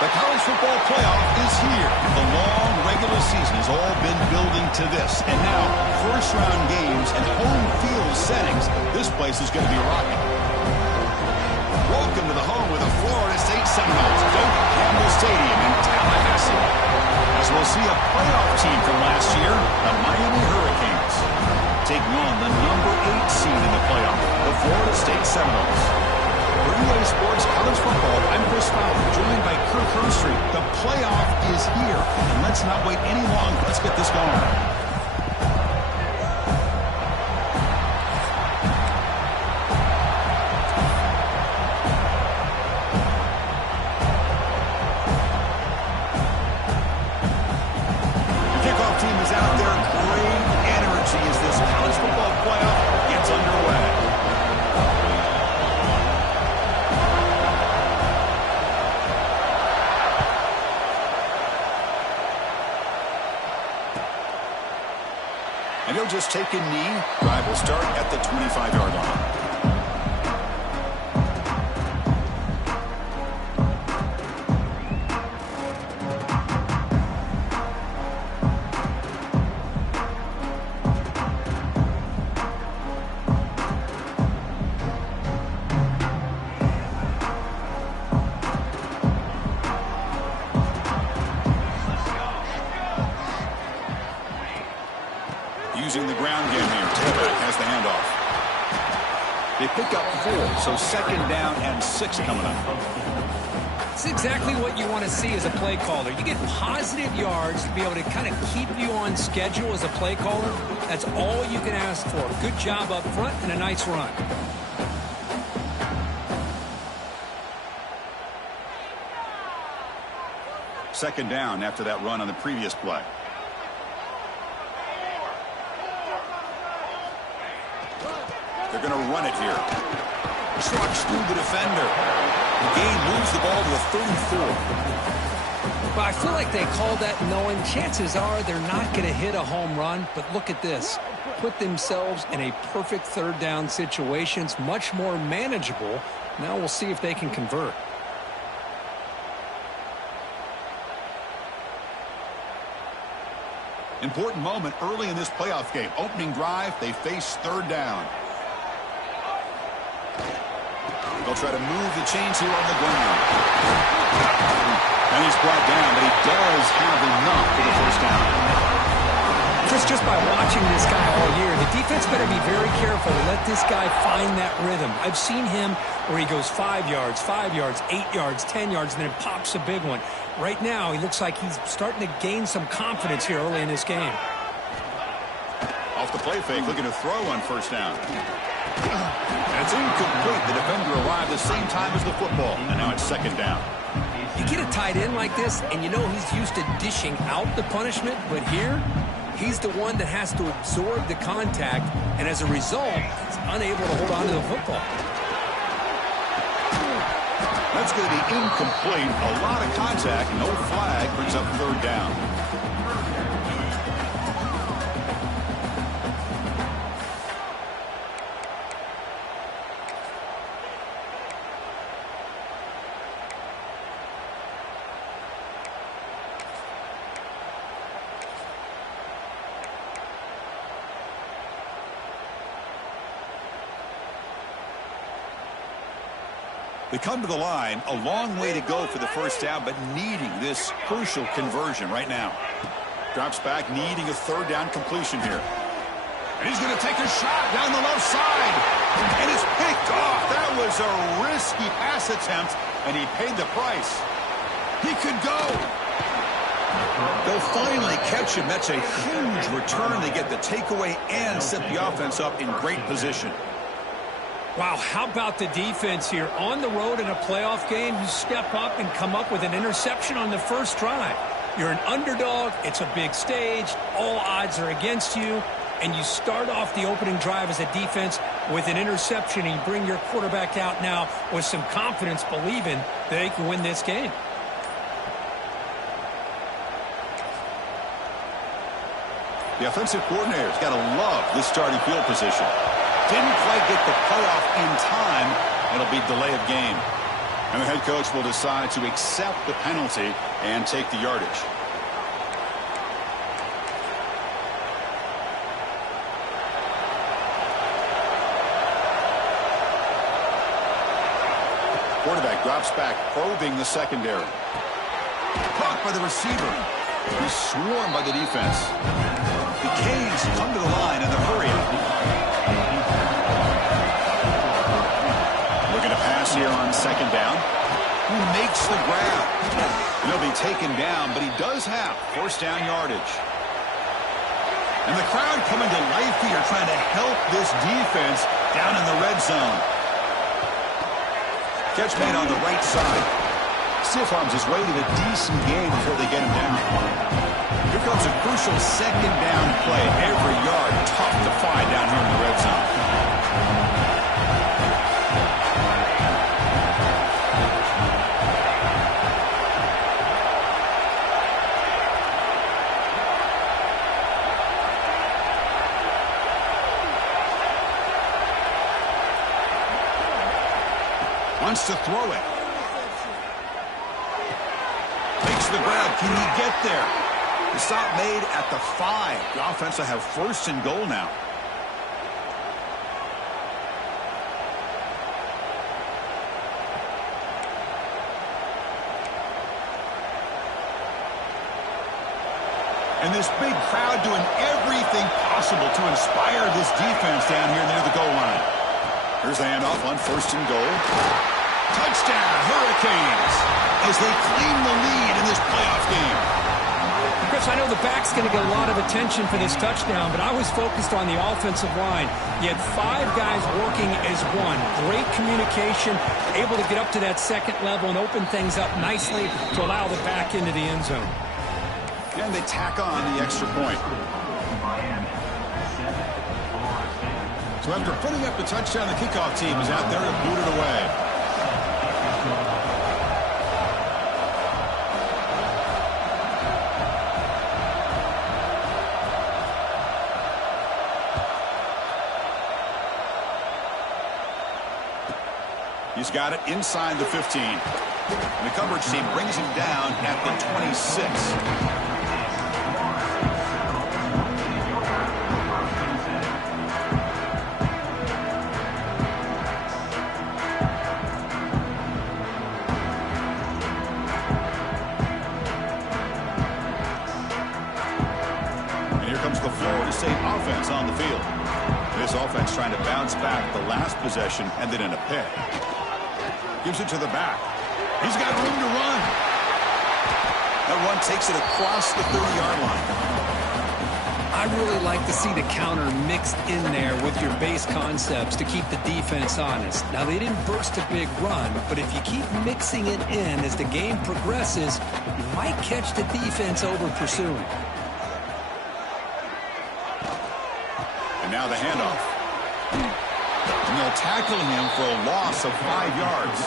The college football playoff is here. The long regular season has all been building to this. And now, first-round games and home field settings. This place is going to be rocking. Welcome to the home of the Florida State Seminoles, Doak Campbell Stadium in Tallahassee. As we'll see a playoff team from last year, the Miami Hurricanes, taking on the number 8 seed in the playoff, the Florida State Seminoles. For EA Sports College Football, I'm Chris Fowler, joined by Kirk Herbstreit. The playoff is here, and let's not wait any longer. Let's get this going. And he'll just take a knee. Drive will start at the 25-yard line. Using the ground game here. Tailback has the handoff. They pick up 4, so second down and 6 coming up. It's exactly what you want to see as a play caller. You get positive yards to be able to kind of keep you on schedule as a play caller. That's all you can ask for. Good job up front and a nice run. Second down after that run on the previous play. They're going to run it here. Trucks through the defender. The gain moves the ball to the 34. Well, I feel like they called that knowing chances are they're not going to hit a home run. But look at this. Put themselves in a perfect third down situation. It's much more manageable. Now we'll see if they can convert. Important moment early in this playoff game. Opening drive, they face third down. They'll try to move the chains here on the ground. And he's brought down, but he does have enough for the first down. Just by watching this guy all year, the defense better be very careful to let this guy find that rhythm. I've seen him where he goes 5 yards, 8 yards, 10 yards, and then pops a big one. Right now, he looks like he's starting to gain some confidence here early in this game. Off the play fake, looking to throw on first down. And it's incomplete. The defender arrived the same time as the football. And now it's second down. You get a tight end like this, and you know he's used to dishing out the punishment. But here, he's the one that has to absorb the contact. And as a result, he's unable to hold on to the football. That's going to be incomplete. A lot of contact. No flag brings up third down. They come to the line, a long way to go for the first down, but needing this crucial conversion right now. Drops back, needing a third down completion here. And he's going to take a shot down the left side. And it's picked off. That was a risky pass attempt, and he paid the price. He could go. They'll finally catch him. That's a huge return. They get the takeaway and set the offense up in great position. Wow, how about the defense here? On the road in a playoff game, you step up and come up with an interception on the first drive. You're an underdog. It's a big stage. All odds are against you. And you start off the opening drive as a defense with an interception, and you bring your quarterback out now with some confidence, believing that they can win this game. The offensive coordinator's got to love this starting field position. Didn't quite get the payoff in time. It'll be delay of game. And the head coach will decide to accept the penalty and take the yardage. Quarterback drops back, probing the secondary. Caught by the receiver. He's swarmed by the defense. The Canes come to the line in the hurry up. Looking to pass here on second down. Who makes the grab? He'll be taken down, but he does have first down yardage. And the crowd coming to life here, trying to help this defense down in the red zone. Catch made on the right side. Stiff arms his way to a decent game before they get him down. Here comes a crucial second down play. Every yard tough to find down here in the red zone. Wants to throw it. Makes the grab. Can he get there? The stop made at the 5. The offense will have first and goal now. And this big crowd doing everything possible to inspire this defense down here near the goal line. Here's the handoff on first and goal. Touchdown, Hurricanes, as they claim the lead in this playoff game. Chris, I know the back's going to get a lot of attention for this touchdown, but I was focused on the offensive line. You had 5 guys working as one. Great communication, able to get up to that second level and open things up nicely to allow the back into the end zone. And they tack on the extra point. So after putting up the touchdown, the kickoff team is out there to boot it away. He's got it inside the 15. And the coverage team brings him down at the 26. On the field. This offense trying to bounce back the last possession and then in a pick. Gives it to the back. He's got room to run. That run takes it across the 30-yard line. I really like to see the counter mixed in there with your base concepts to keep the defense honest. Now, they didn't burst a big run, but if you keep mixing it in as the game progresses, you might catch the defense over pursuing. Now the handoff. And they'll tackle him for a loss of 5 yards.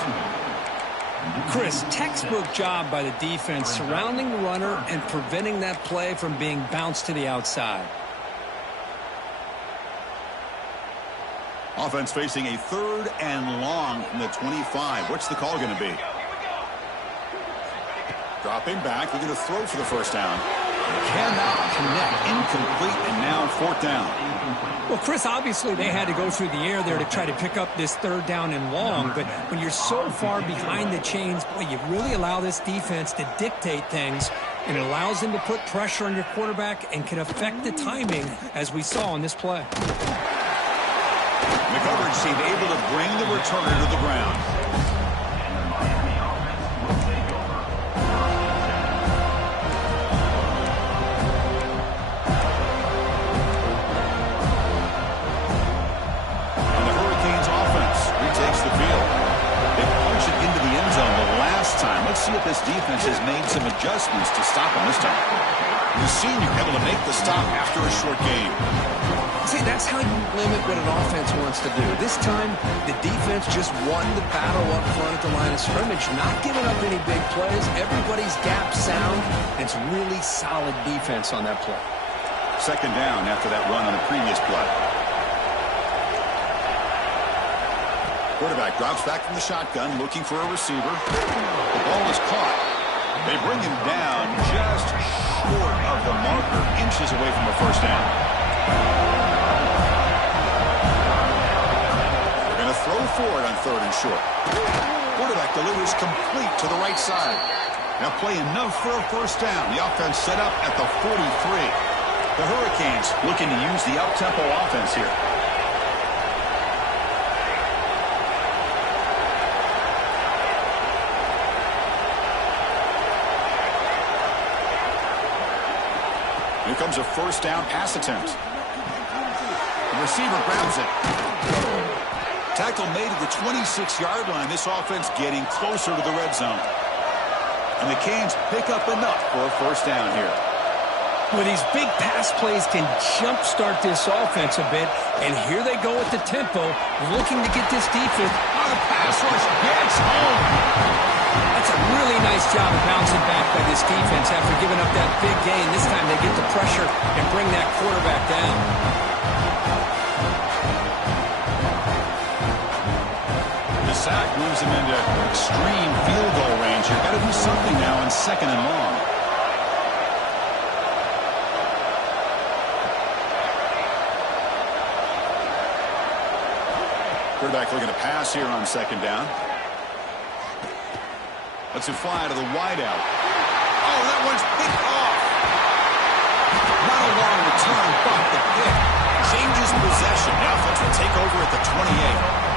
Chris, textbook job by the defense surrounding the runner and preventing that play from being bounced to the outside. Offense facing a 3rd and long from the 25. What's the call going to be? Dropping back, looking to throw for the first down. Cannot connect, incomplete, and now 4th down. Well, Chris, obviously they had to go through the air there to try to pick up this 3rd down and long, but when you're so far behind the chains, boy, you really allow this defense to dictate things, and it allows them to put pressure on your quarterback and can affect the timing, as we saw on this play. The coverage team able to bring the returner to the ground. Let's see if this defense has made some adjustments to stop him this time. The senior able to make the stop after a short game. See, that's how you limit what an offense wants to do. This time, the defense just won the battle up front at the line of scrimmage, not giving up any big plays. Everybody's gap sound. It's really solid defense on that play. 2nd down after that run on the previous play. Quarterback drops back from the shotgun, looking for a receiver. The ball is caught. They bring him down just short of the marker, inches away from a first down. They're going to throw for it on 3rd and short. Quarterback delivers complete to the right side. Now play enough for a first down. The offense set up at the 43. The Hurricanes looking to use the up-tempo offense here. Here comes a first down pass attempt. The receiver grabs it. Tackle made at the 26-yard line. This offense getting closer to the red zone. And the Canes pick up enough for a first down here. Well, these big pass plays can jumpstart this offense a bit. And here they go at the tempo, looking to get this defense. On a pass rush, gets home. That's a really nice job of bouncing back by this defense after giving up that big gain. This time they get the pressure and bring that quarterback down. The sack moves him into extreme field goal range. You've got to do something now on 2nd and long. Quarterback looking to pass here on 2nd down. Let's it fly to the wideout. Oh, that one's picked off. Not a long return, but the pick changes possession. The offense will take over at the 28.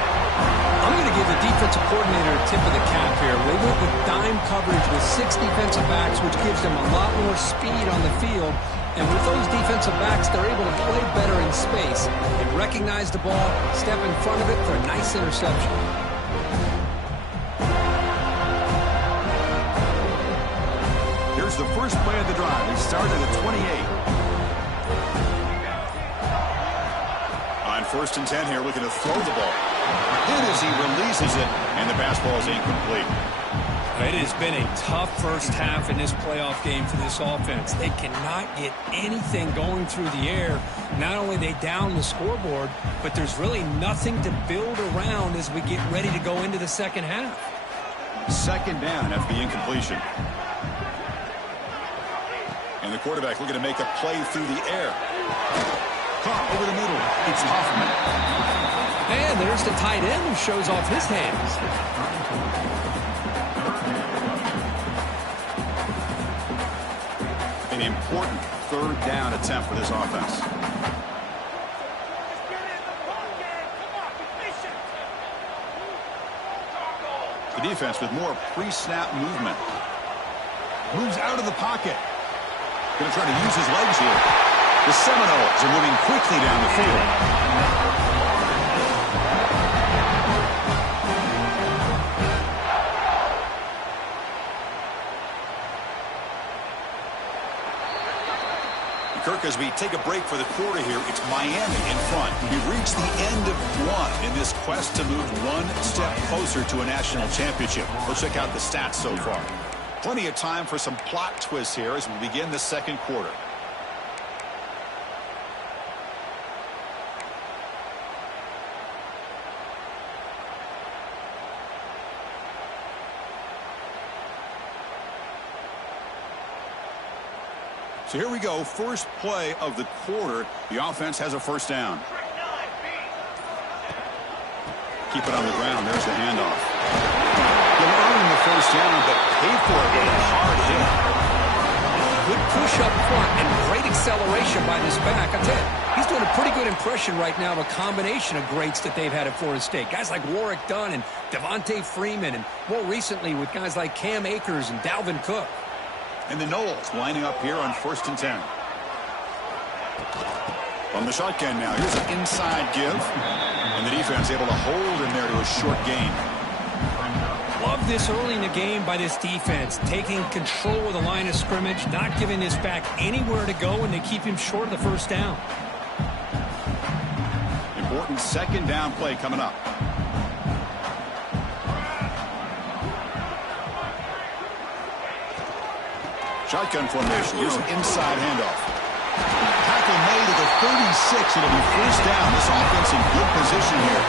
I'm going to give the defensive coordinator a tip of the cap here. They went with dime coverage with 6 defensive backs, which gives them a lot more speed on the field. And with those defensive backs, they're able to play better in space and recognize the ball, step in front of it for a nice interception. Here's the first play of the drive. They started at 28. On 1st and 10 here, looking to throw the ball. Hit as he releases it, and the pass ball is incomplete. It has been a tough first half in this playoff game for this offense. They cannot get anything going through the air. Not only they down the scoreboard, but there's really nothing to build around as we get ready to go into the second half. 2nd down after the incompletion. And the quarterback looking to make a play through the air. Caught over the middle. It's Hoffman. And there's the tight end who shows off his hands. An important 3rd down attempt for this offense. The defense with more pre-snap movement. Moves out of the pocket. Going to try to use his legs here. The Seminoles are moving quickly down the field. Kirk, as we take a break for the quarter here, it's Miami in front. We've reached the end of one in this quest to move one step closer to a national championship. Let's check out the stats so far. Plenty of time for some plot twists here as we begin the second quarter. So here we go, first play of the quarter. The offense has a first down. Keep it on the ground. There's the handoff. They'll earn the first down, but pay for it with a hard hit. Good push up front and great acceleration by this back. I tell you, he's doing a pretty good impression right now of a combination of greats that they've had at Florida State. Guys like Warwick Dunn and Devontae Freeman, and more recently with guys like Cam Akers and Dalvin Cook. And the Noles lining up here on 1st and 10. From the shotgun now, here's an inside give. And the defense able to hold him there to a short gain. Love this early in the game by this defense, taking control of the line of scrimmage, not giving this back anywhere to go, and they keep him short of the first down. Important 2nd down play coming up. Shotgun formation. Here's an inside handoff. Tackle made at the 36. It'll be first down. This offense in good position here.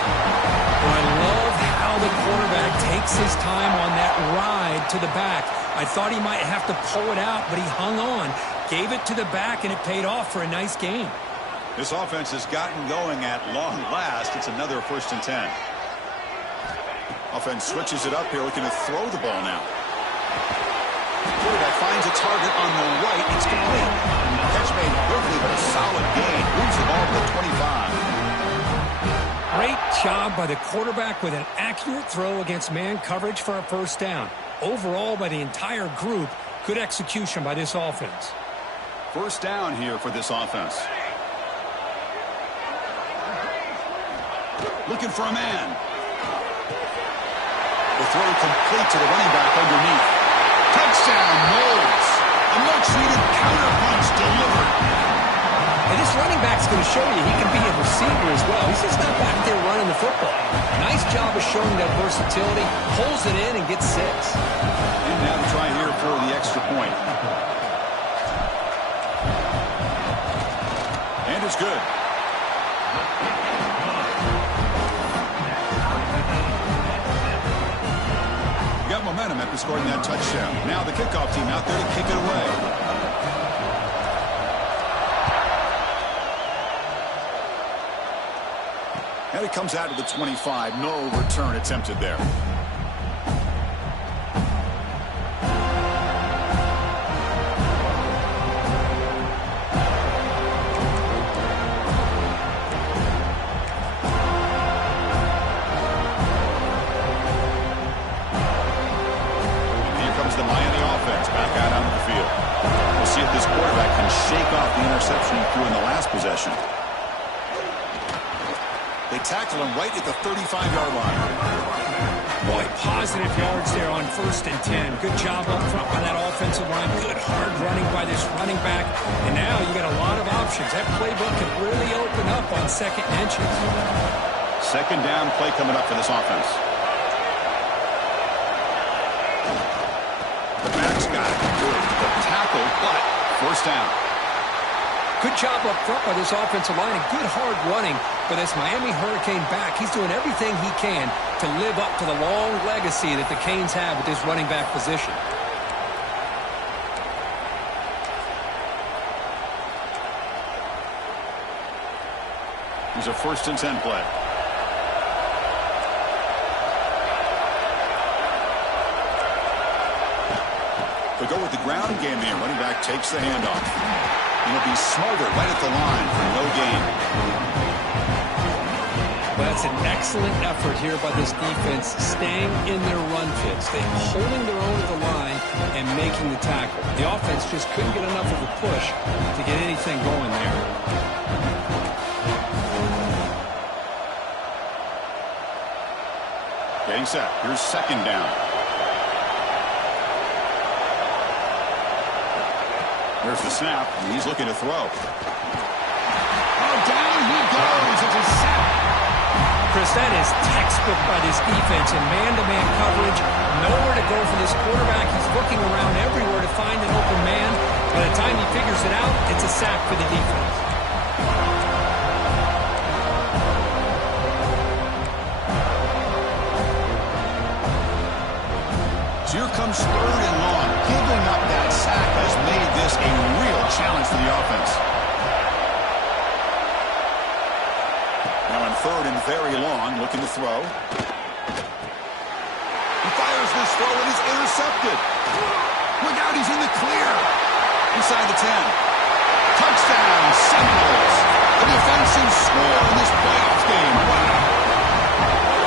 Well, I love now the quarterback takes his time on that ride to the back. I thought he might have to pull it out, but he hung on, gave it to the back, and it paid off for a nice gain. This offense has gotten going at long last. It's another 1st and 10. Offense switches it up here, looking to throw the ball now. Quarterback finds a target on the right. It's complete. Catch made quickly, but a solid gain. Moves the ball to the 25. Great job by the quarterback with an accurate throw against man coverage for a 1st down. Overall, by the entire group, good execution by this offense. 1st down here for this offense. Looking for a man. The throw complete to the running back underneath. Touchdown, Knowles. A much-needed counter-punch delivered. And this running back's going to show you he can be a receiver as well. He's just not back there running the football. Nice job of showing that versatility. Pulls it in and gets 6. And now to try here for the extra point. And it's good. Got momentum after scoring that touchdown. Now the kickoff team out there to kick it away. And it comes out to the 25. No return attempted there. Interception he threw in the last possession. They tackle him right at the 35-yard line. Boy, positive yards there on 1st and 10. Good job up front by that offensive line. Good hard running by this running back. And now you got a lot of options. That playbook can really open up on 2nd and inches. 2nd down play coming up for this offense. The back's got it. Good. The tackle, but 1st down. Good job up front by this offensive line and good hard running for this Miami Hurricane back. He's doing everything he can to live up to the long legacy that the Canes have at this running back position. Here's a 1st and 10 play. They go with the ground game here. Running back takes the handoff. He'll be smothered right at the line for no gain. Well, that's an excellent effort here by this defense, staying in their run fits. They're holding their own at the line and making the tackle. The offense just couldn't get enough of a push to get anything going there. Getting set. Here's 2nd down. There's the snap, and he's looking to throw. Oh, down he goes. It's a sack. Chris, that is textbook by this defense in man-to-man coverage. Nowhere to go for this quarterback. He's looking around everywhere to find an open man. By the time he figures it out, it's a sack for the defense. So here comes 3rd and long. Giving up that sack has made this a real challenge for the offense. Now on 3rd and very long, looking to throw. He fires this throw and is intercepted. Look out, he's in the clear. Inside the 10. Touchdown, Seminoles. A defensive score in this playoff game. Wow.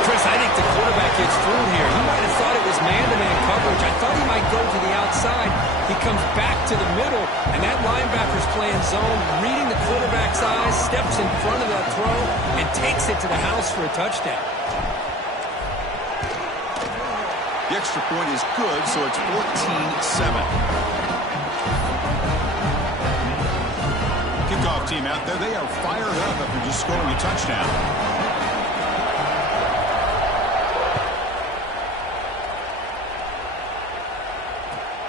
Chris, I think the quarterback gets through here. He might have thought it was man-to-man coverage. I thought he might go to the outside. He comes back to the middle, and that linebacker's playing zone, reading the quarterback's eyes, steps in front of that throw, and takes it to the house for a touchdown. The extra point is good, so it's 14-7. Kickoff team out there, they are fired up after just scoring a touchdown.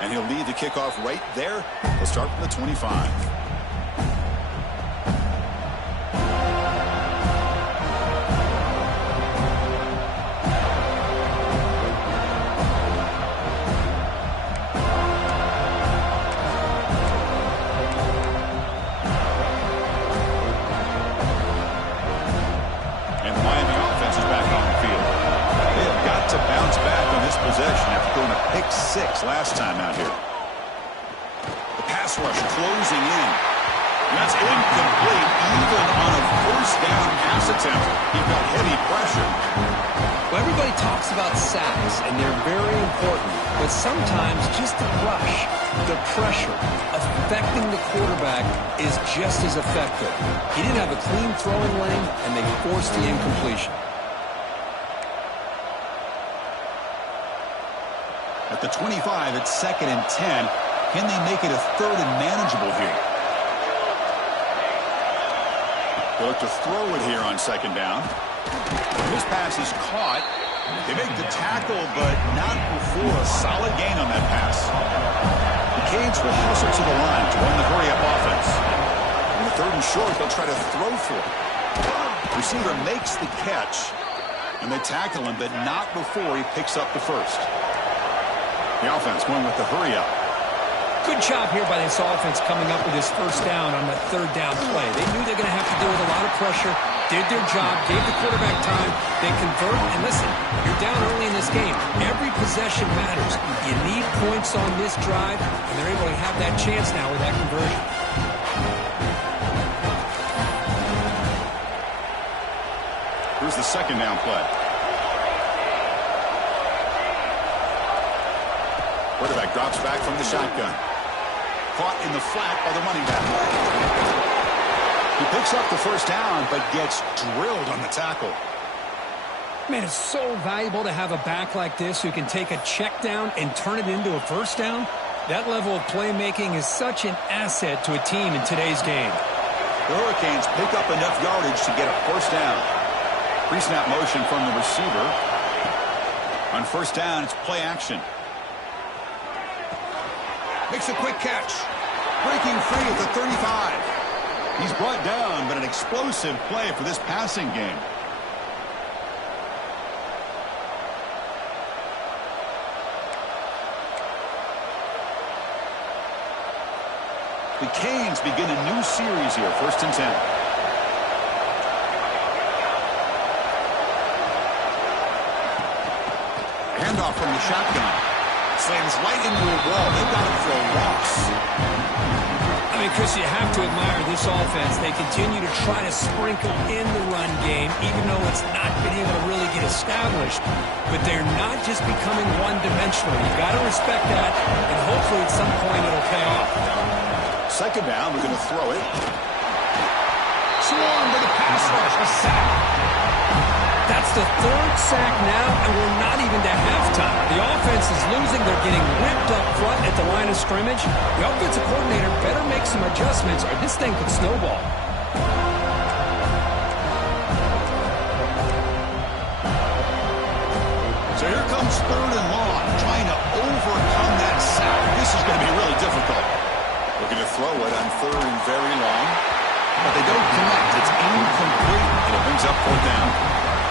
And he'll lead the kickoff right there. He'll start from the 25. pick 6 last time out here. The pass rush closing in. That's incomplete. Even on a first down pass attempt, he felt heavy pressure. Well, everybody talks about sacks, and they're very important. But sometimes just the rush, the pressure, affecting the quarterback is just as effective. He didn't have a clean throwing lane, and they forced the incompletion. At the 25, it's 2nd and 10. Can they make it a 3rd and manageable here? They look to throw it here on 2nd down. This pass is caught. They make the tackle, but not before a solid gain on that pass. The Canes will hustle to the line to run the hurry-up offense. On the 3rd and short, they'll try to throw for it. Receiver makes the catch, and they tackle him, but not before he picks up the first. The offense going with the hurry-up. Good job here by this offense coming up with this first down on the 3rd down play. They knew they were going to have to deal with a lot of pressure, did their job, gave the quarterback time, they convert, and listen, you're down early in this game. Every possession matters. You need points on this drive, and they're able to have that chance now with that conversion. Here's the 2nd down play. Quarterback drops back from the shotgun. Caught in the flat by the running back. He picks up the first down, but gets drilled on the tackle. Man, it's so valuable to have a back like this who can take a check down and turn it into a first down. That level of playmaking is such an asset to a team in today's game. The Hurricanes pick up enough yardage to get a first down. Pre-snap motion from the receiver. On first down, it's play action. Makes a quick catch. Breaking free at the 35. He's brought down, but an explosive play for this passing game. The Canes begin a new series here, 1st and 10. Handoff from the shotgun. Slams right into a wall. They've got him for a loss. I mean, Chris, you have to admire this offense. They continue to try to sprinkle in the run game, even though it's not been able to really get established. But they're not just becoming one-dimensional. You've got to respect that, and hopefully at some point it'll pay off. 2nd down, we're going to throw it. Swarm with a pass rush, a sack. That's the 3rd sack now, and we're not even to halftime. The offense is losing. They're getting ripped up front at the line of scrimmage. The offensive coordinator better make some adjustments, or this thing could snowball. So here comes 3rd and long, trying to overcome that sack. This is going to be really difficult. Looking to throw it on 3rd and very long, but they don't connect. It's incomplete, and it brings up 4th down.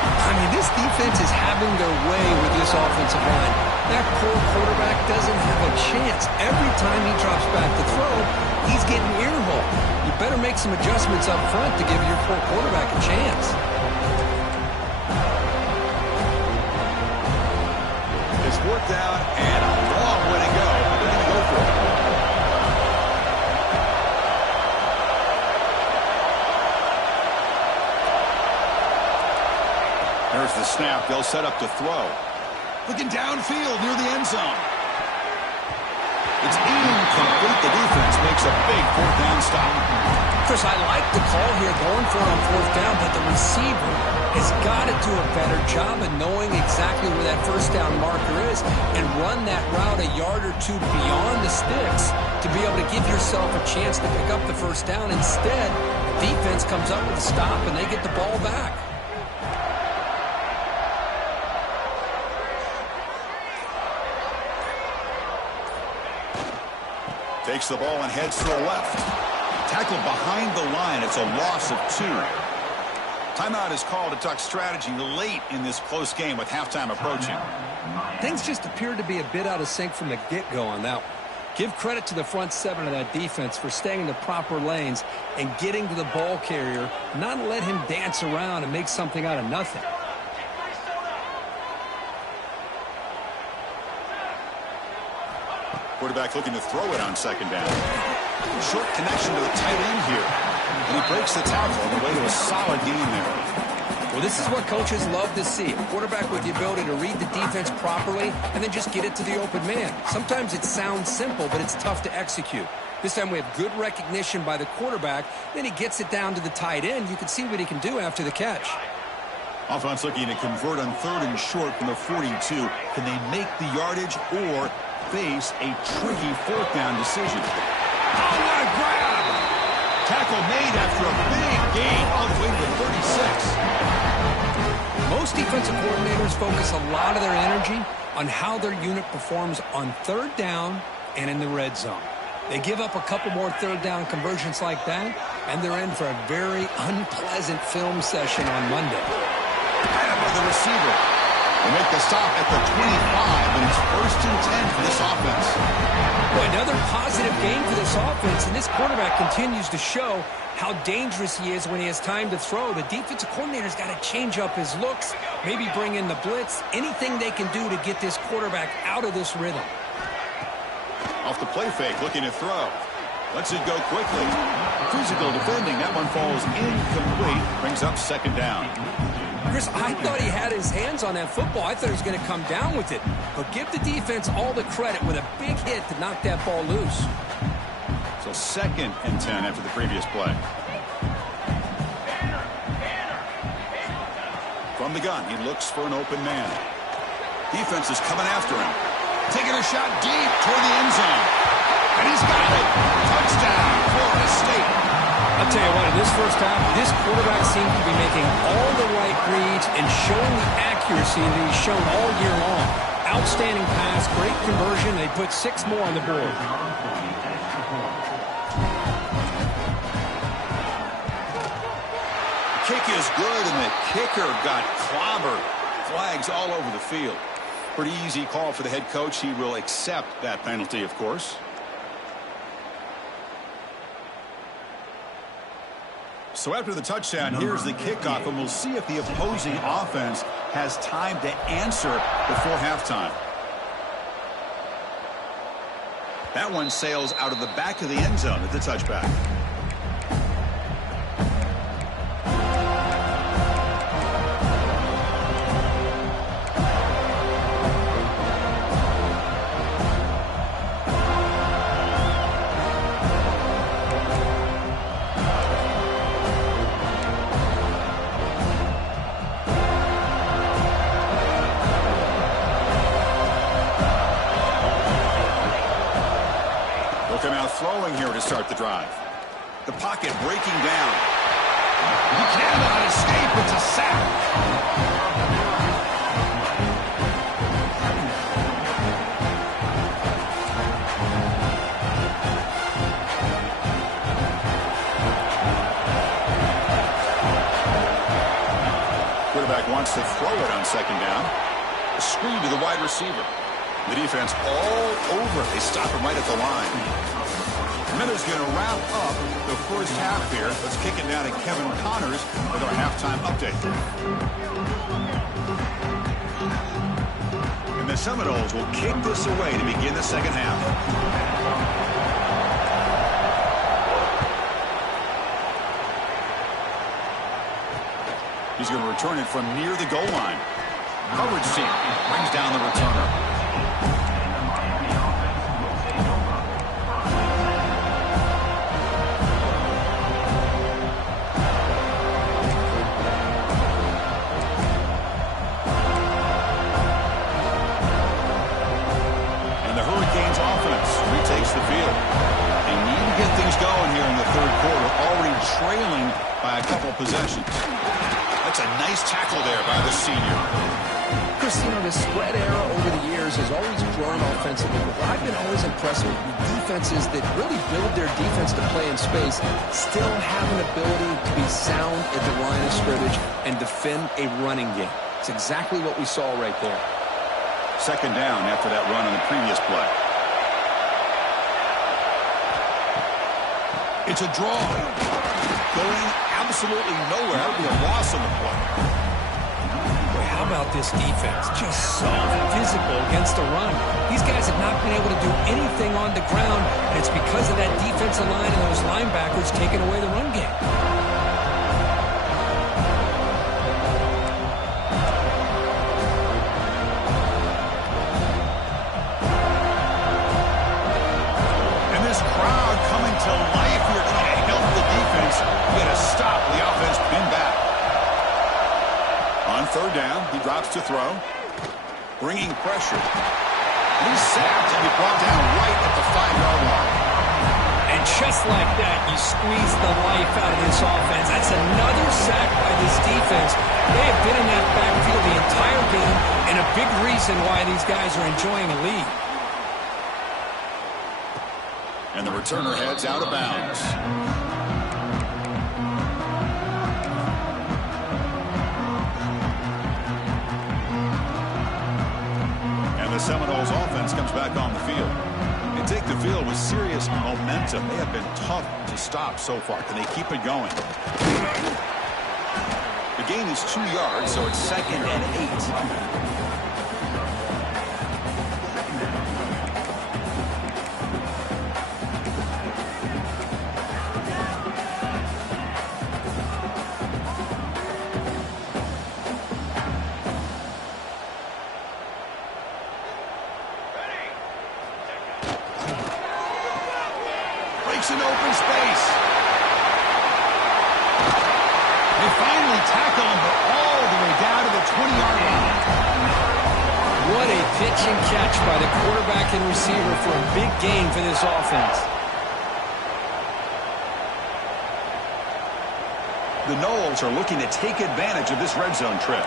I mean, this defense is having their way with this offensive line. That poor quarterback doesn't have a chance. Every time he drops back to throw, he's getting earholed. You better make some adjustments up front to give your poor quarterback a chance. It's 4th down and a long way to go. They're going to go for it. There's the snap. They'll set up to throw. Looking downfield near the end zone. It's incomplete. The defense makes a big 4th down stop. Chris, I like the call here going for it on 4th down, but the receiver has got to do a better job of knowing exactly where that first down marker is and run that route a yard or two beyond the sticks to be able to give yourself a chance to pick up the first down. Instead, the defense comes up with a stop and they get the ball back. Takes the ball and heads to the left. Tackled behind the line. It's a loss of 2. Timeout is called to talk strategy late in this close game with halftime approaching. Things just appeared to be a bit out of sync from the get-go on that one. Give credit to the front 7 of that defense for staying in the proper lanes and getting to the ball carrier, not let him dance around and make something out of nothing. Quarterback looking to throw it on second down. Short connection to the tight end here. And he breaks the tackle on the way to a solid gain there. Well, this is what coaches love to see. A quarterback with the ability to read the defense properly and then just get it to the open man. Sometimes it sounds simple, but it's tough to execute. This time we have good recognition by the quarterback. Then he gets it down to the tight end. You can see what he can do after the catch. Offense looking to convert on 3rd and short from the 42. Can they make the yardage or face a tricky 4th down decision? Oh, what a grab! Tackle made after a big gain all the way to the 36. Most defensive coordinators focus a lot of their energy on how their unit performs on 3rd down and in the red zone. They give up a couple more 3rd down conversions like that, and they're in for a very unpleasant film session on Monday. Right up with the receiver. They make the stop at the 25, and it's 1st and 10 for this offense. Boy, another positive game for this offense, and this quarterback continues to show how dangerous he is when he has time to throw. The defensive coordinator's got to change up his looks, maybe bring in the blitz, anything they can do to get this quarterback out of this rhythm. Off the play fake, looking to throw. Lets it go quickly. Physical defending. That one falls incomplete. Brings up 2nd down. Chris, I thought he had his hands on that football. I thought he was going to come down with it. But give the defense all the credit with a big hit to knock that ball loose. So 2nd and 10 after the previous play. From the gun, he looks for an open man. Defense is coming after him. Taking a shot deep toward the end zone. And he's got it. Touchdown, Florida State. I'll tell you what, in this first half, this quarterback seemed to be making all the right reads and showing the accuracy that he's shown all year long. Outstanding pass, great conversion. They put 6 more on the board. The kick is good, and the kicker got clobbered. Flags all over the field. Pretty easy call for the head coach. He will accept that penalty, of course. So after the touchdown, here's the kickoff, and we'll see if the opposing offense has time to answer before halftime. That one sails out of the back of the end zone at the touchback. Throwing here to start the drive. The pocket breaking down. He cannot escape. It's a sack. Quarterback wants to throw it on 2nd down. A screen to the wide receiver. The defense all over. They stop him right at the line. Miller's going to wrap up the first half here. Let's kick it down to Kevin Connors with our halftime update. And the Seminoles will kick this away to begin the second half. He's going to return it from near the goal line. Coverage team brings down the returner. Takes the field. They need to get things going here in the 3rd quarter, already trailing by a couple possessions. That's a nice tackle there by the senior. Chris, you know, the spread era over the years has always grown offensively, but I've been always impressed with the defenses that really build their defense to play in space, still have an ability to be sound at the line of scrimmage and defend a running game. It's exactly what we saw right there. 2nd down after that run on the previous play. It's a draw. Going absolutely nowhere. That'll be a loss on the play. Boy, how about about this defense. Just so physical against the run. These guys have not been able to do anything on the ground, and it's because of that defensive line and those linebackers taking away the run game. And this crowd coming to life here trying to help the defense get a stop. The offense pinned back. On third down, he drops to throw. Bringing pressure. He's sacked and he brought down right at the 5-yard line. And just like that, you squeeze the life out of this offense. That's another sack by this defense. They have been in that backfield the entire game, and a big reason why these guys are enjoying a lead. And the returner heads out of bounds. The Seminoles offense comes back on the field. They take the field with serious momentum. They have been tough to stop so far. Can they keep it going? The gain is 2 yards, so it's 2nd and 8. An open space. They finally tackle him, but all the way down to the 20-yard line. What a pitch and catch by the quarterback and receiver for a big gain for this offense. The Noles are looking to take advantage of this red zone trip.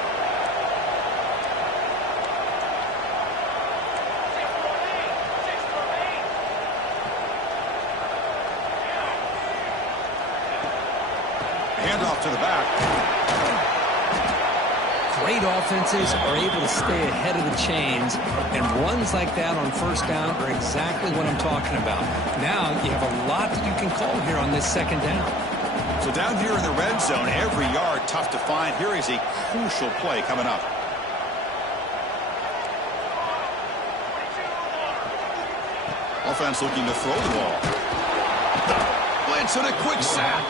Handoff to the back. Great offenses are able to stay ahead of the chains, and runs like that on first down are exactly what I'm talking about. Now you have a lot that you can call here on this second down. So down here in the red zone, every yard tough to find. Here is a crucial play coming up. Offense looking to throw the ball. Blitz and a quick sack.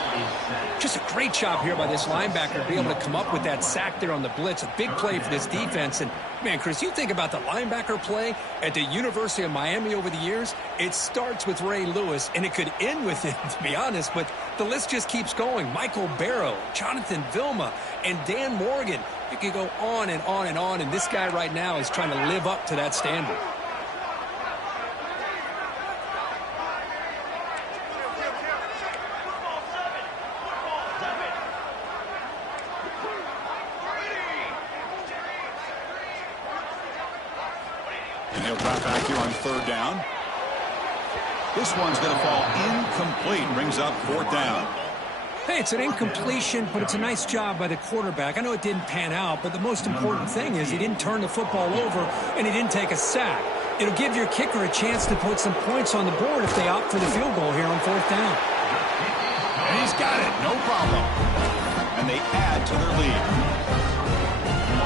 Just a great job here by this linebacker to be able to come up with that sack there on the blitz. A big play for this defense. And, man, Chris, you think about the linebacker play at the University of Miami over the years, it starts with Ray Lewis, and it could end with him, to be honest. But the list just keeps going. Michael Barrow, Jonathan Vilma, and Dan Morgan. It could go on and on and on, and this guy right now is trying to live up to that standard. And he'll drop back here on third down. This one's going to fall incomplete. Brings up fourth down. Hey, it's an incompletion, but it's a nice job by the quarterback. I know it didn't pan out, but the most important thing is he didn't turn the football over and he didn't take a sack. It'll give your kicker a chance to put some points on the board if they opt for the field goal here on fourth down. And he's got it. No problem. And they add to their lead.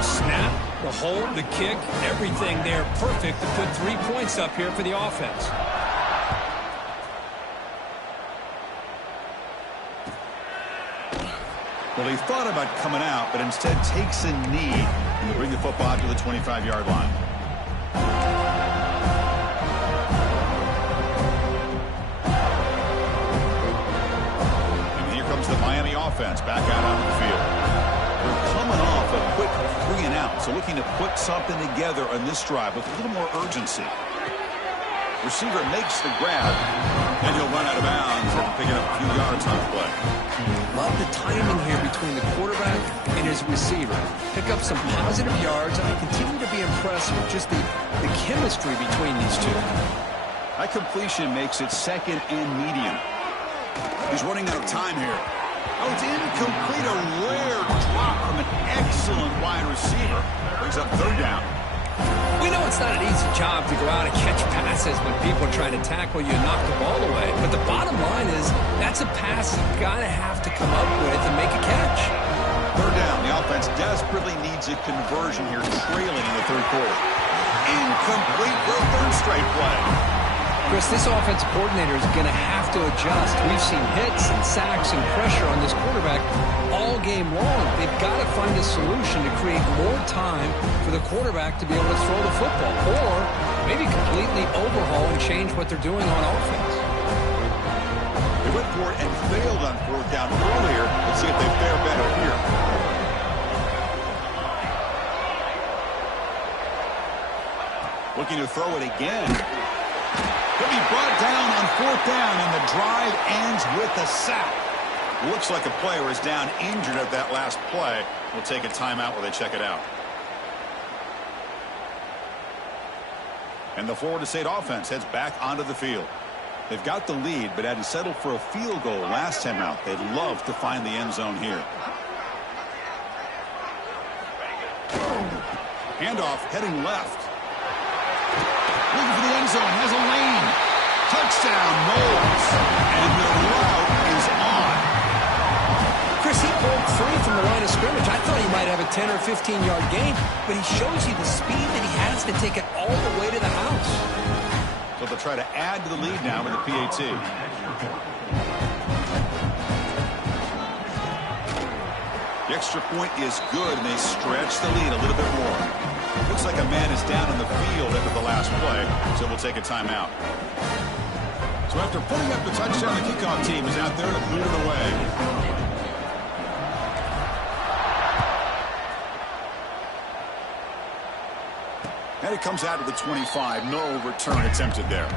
Snap, the hold, the kick, everything there perfect to put 3 points up here for the offense. Well, he thought about coming out, but instead takes a knee and will bring the football out to the 25-yard line. And here comes the Miami offense back out onto the field. They're coming off a quick 3-and-out, so looking to put something together on this drive with a little more urgency. Receiver makes the grab, and he'll run out of bounds and pick up a few yards on the play. Love the timing here between the quarterback and his receiver. Pick up some positive yards, and I continue to be impressed with just the chemistry between these two. That completion makes it second and medium. He's running out of time here. Oh, it's incomplete. A rare drop from an excellent wide receiver. Brings up third down. We know it's not an easy job to go out and catch passes when people are trying to tackle you and knock the ball away. But the bottom line is that's a pass you've got to have to come up with and make a catch. Third down. The offense desperately needs a conversion here, trailing in the third quarter. Incomplete for a third straight play. Chris, this offense coordinator is going to have to adjust. We've seen hits and sacks and pressure on this quarterback all game long. They've got to find a solution to create more time for the quarterback to be able to throw the football, or maybe completely overhaul and change what they're doing on offense. They went for it and failed on fourth down earlier. Let's see if they fare better here. Looking to throw it again. He'll be brought down on fourth down, and the drive ends with a sack. Looks like a player is down injured at that last play. We'll take a timeout while they check it out. And the Florida State offense heads back onto the field. They've got the lead, but had to settle for a field goal last time out. They'd love to find the end zone here. Handoff heading left. Looking for the end zone, has a lane. Touchdown, Knowles. And the route is on. Chris, he broke free from the line of scrimmage. I thought he might have a 10 or 15-yard gain, but he shows you the speed that he has to take it all the way to the house. So they'll try to add to the lead now with the PAT. The extra point is good, and they stretch the lead a little bit more. Looks like a man is down in the field after the last play, so we'll take a timeout. So after putting up the touchdown, the kickoff team is out there to boot it away. And it comes out to the 25. No return attempted there.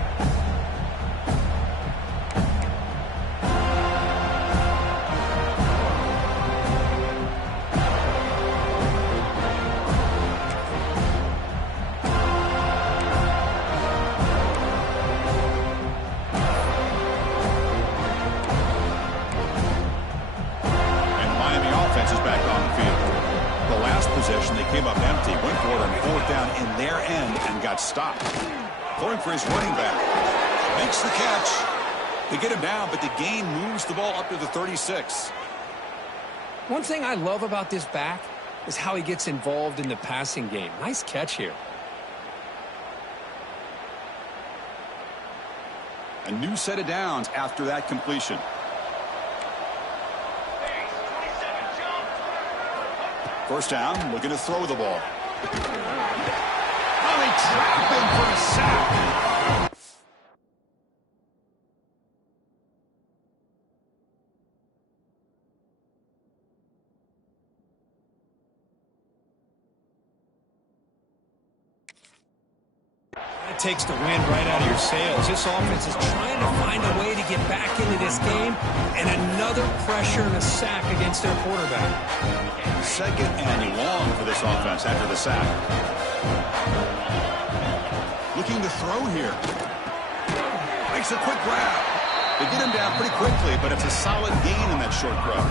They came up empty, went for it on fourth down in their end and got stopped. Going for his running back. Makes the catch. They get him down, but the gain moves the ball up to the 36. One thing I love about this back is how he gets involved in the passing game. Nice catch here. A new set of downs after that completion. First down, looking to throw the ball. Oh, they trap him for a sack. That takes the wind right out of your sails. This offense is trying to find a way to get back into this game, and another pressure and a sack against their quarterback. Second and long for this offense after the sack. Looking to throw here. Makes a quick grab. They get him down pretty quickly, but it's a solid gain in that short grab.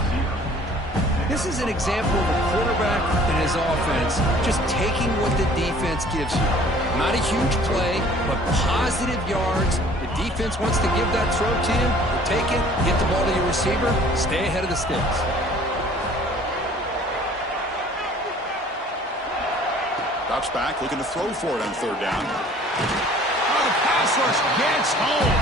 This is an example of a quarterback and his offense just taking what the defense gives you. Not a huge play, but positive yards. The defense wants to give that throw to you. You take it, get the ball to your receiver, stay ahead of the sticks. Drops back, looking to throw for it on third down. Oh, the pass rush gets home.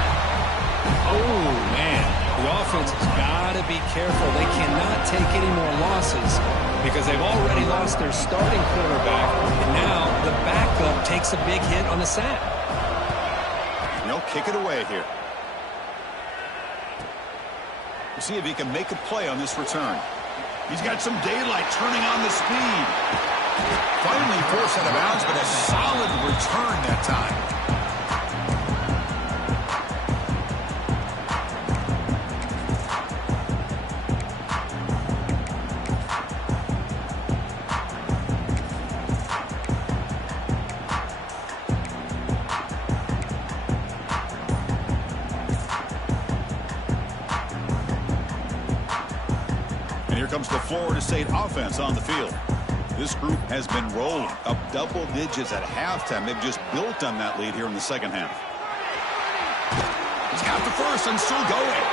Oh, man. The offense has got to be careful. They cannot take any more losses because they've already lost their starting quarterback, and now the backup takes a big hit on the sack. And they'll kick it away here. We'll see if he can make a play on this return. He's got some daylight turning on the speed. Finally forced out of bounds, but a solid return that time. And here comes the Florida State offense on the field. This group has been rolling up double digits at halftime. They've just built on that lead here in the second half. He's got the first and still going.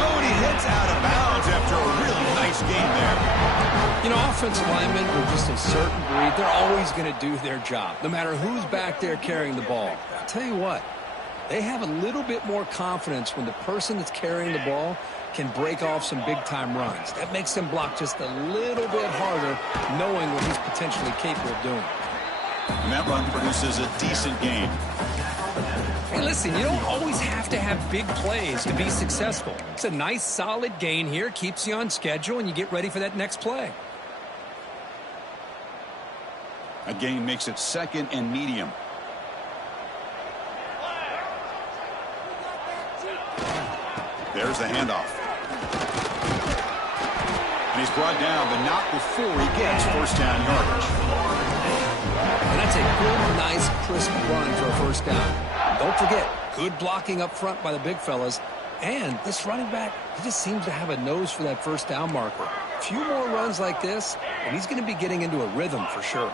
Oh, and he hits out of bounds after a really nice game there. You know, offensive linemen are just a certain breed. They're always going to do their job, no matter who's back there carrying the ball. I'll tell you what, they have a little bit more confidence when the person that's carrying the ball can break off some big-time runs. That makes them block just a little bit harder, knowing what he's potentially capable of doing. And that run produces a decent gain. Hey, listen, you don't always have to have big plays to be successful. It's a nice, solid gain here, keeps you on schedule, and you get ready for that next play. A gain makes it 2nd and medium. There's the handoff. And he's brought down, but not before he gets first down yardage. And that's a good, nice, crisp run for a first down. Don't forget, good blocking up front by the big fellas. And this running back, he just seems to have a nose for that first down marker. A few more runs like this, and he's going to be getting into a rhythm for sure.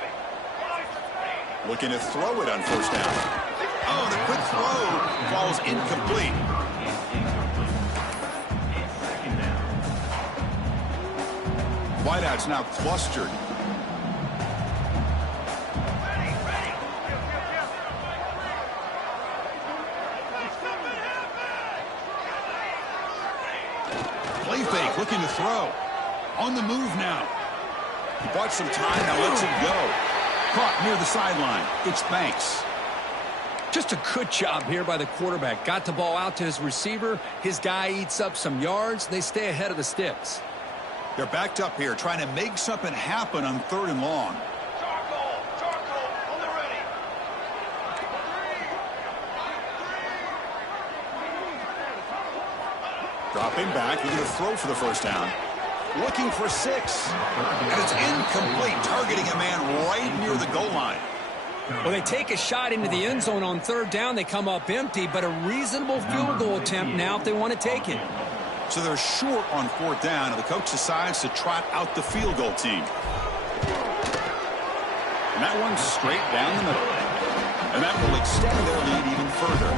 Looking to throw it on first down. Oh, the quick throw falls incomplete. Wideout's now clustered. Play fake, looking to throw. On the move now. He bought some time, now lets it go. Caught near the sideline. It's Banks. Just a good job here by the quarterback. Got the ball out to his receiver. His guy eats up some yards. They stay ahead of the sticks. They're backed up here, trying to make something happen on 3rd and long. On the ready. Dropping back, looking to throw for the first down. Looking for 6. And it's incomplete, targeting a man right near the goal line. Well, they take a shot into the end zone on 3rd down. They come up empty, but a reasonable field goal attempt now if they want to take it. So they're short on 4th down, and the coach decides to trot out the field goal team. And that one's straight down the middle. And that will extend their lead even further.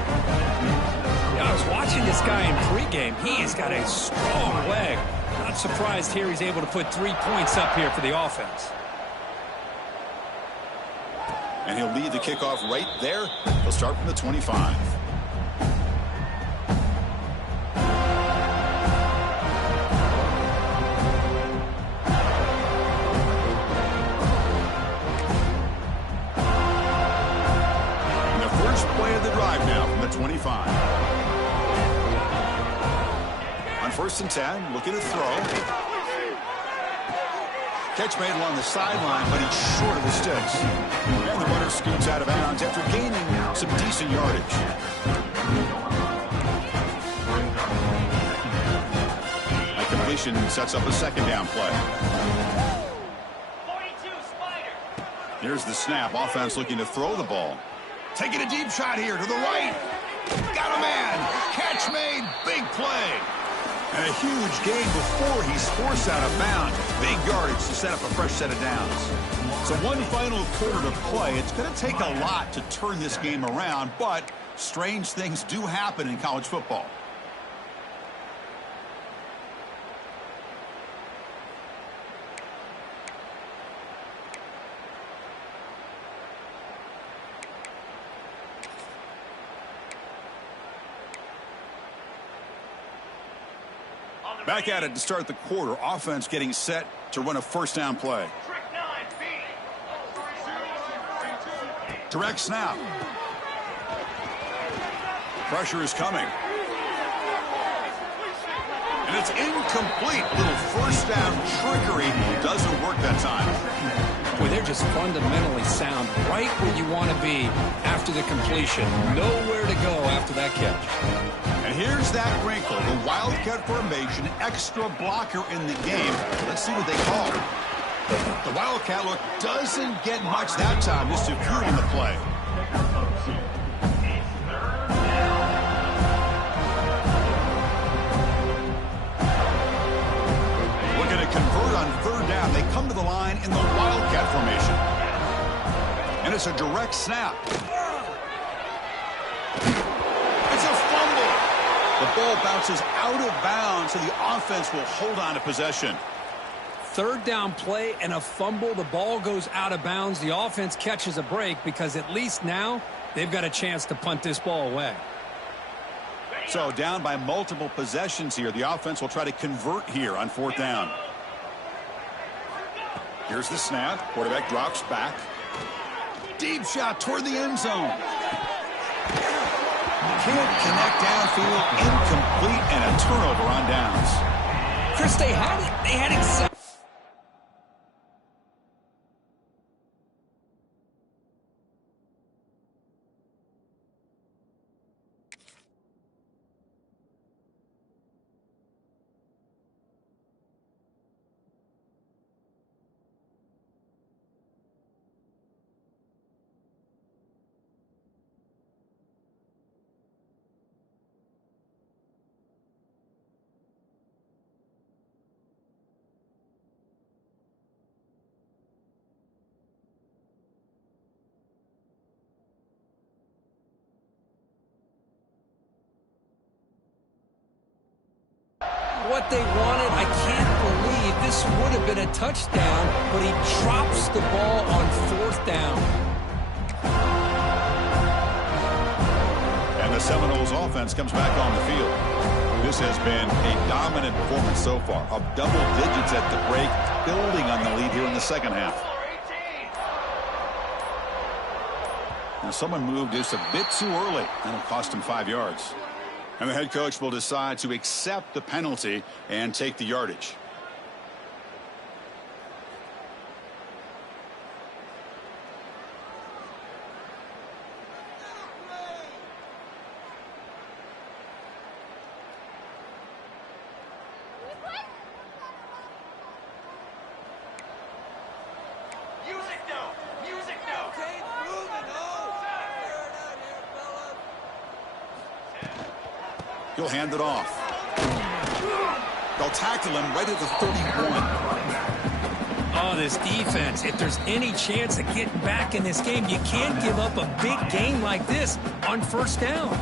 Yeah, I was watching this guy in pregame. He has got a strong leg. Not surprised here he's able to put 3 points up here for the offense. And he'll lead the kickoff right there. He'll start from the 25. And the first play of the drive now from the 25. On 1st and 10, looking to throw. Catch made along the sideline, but he's short of the sticks. And the runner scoots out of bounds after gaining some decent yardage. A completion sets up a 2nd down play. 42 Spider. Here's the snap. Offense looking to throw the ball. Taking a deep shot here to the right. Got a man. Catch made. Big play. And a huge gain before he's forced out of bounds. Big yardage to set up a fresh set of downs. So one final quarter to play. It's going to take a lot to turn this game around, but strange things do happen in college football. Back at it to start the quarter. Offense getting set to run a first down play. Direct snap. Pressure is coming. And it's incomplete. Little first down trickery. Doesn't work that time. Boy, they're just fundamentally sound right where you want to be after the completion. Nowhere to go after that catch. And here's that wrinkle. The Wildcat formation, extra blocker in the game. Let's see what they call it. The Wildcat look doesn't get much that time, just a few in the play. Looking to convert on 3rd down. They come to the line in the Wildcat formation. And it's a direct snap. It's a fumble. The ball bounces out of bounds, so the offense will hold on to possession. third down play and a fumble. The ball goes out of bounds. The offense catches a break because at least now they've got a chance to punt this ball away. So down by multiple possessions here. The offense will try to convert here on fourth down. Here's the snap. Quarterback drops back. Deep shot toward the end zone. Can't connect downfield. Incomplete and a turnover on downs. Chris, they had it. What they wanted, I can't believe this would have been a touchdown, but he drops the ball on fourth down. And the Seminoles offense comes back on the field. This has been a dominant performance so far, of double digits at the break, building on the lead here in the second half. Now someone moved just a bit too early. That'll cost him 5 yards. And the head coach will decide to accept the penalty and take the yardage. He'll hand it off. They'll tackle him right at the 31. Oh, this defense, if there's any chance of getting back in this game, you can't give up a big game like this on first down.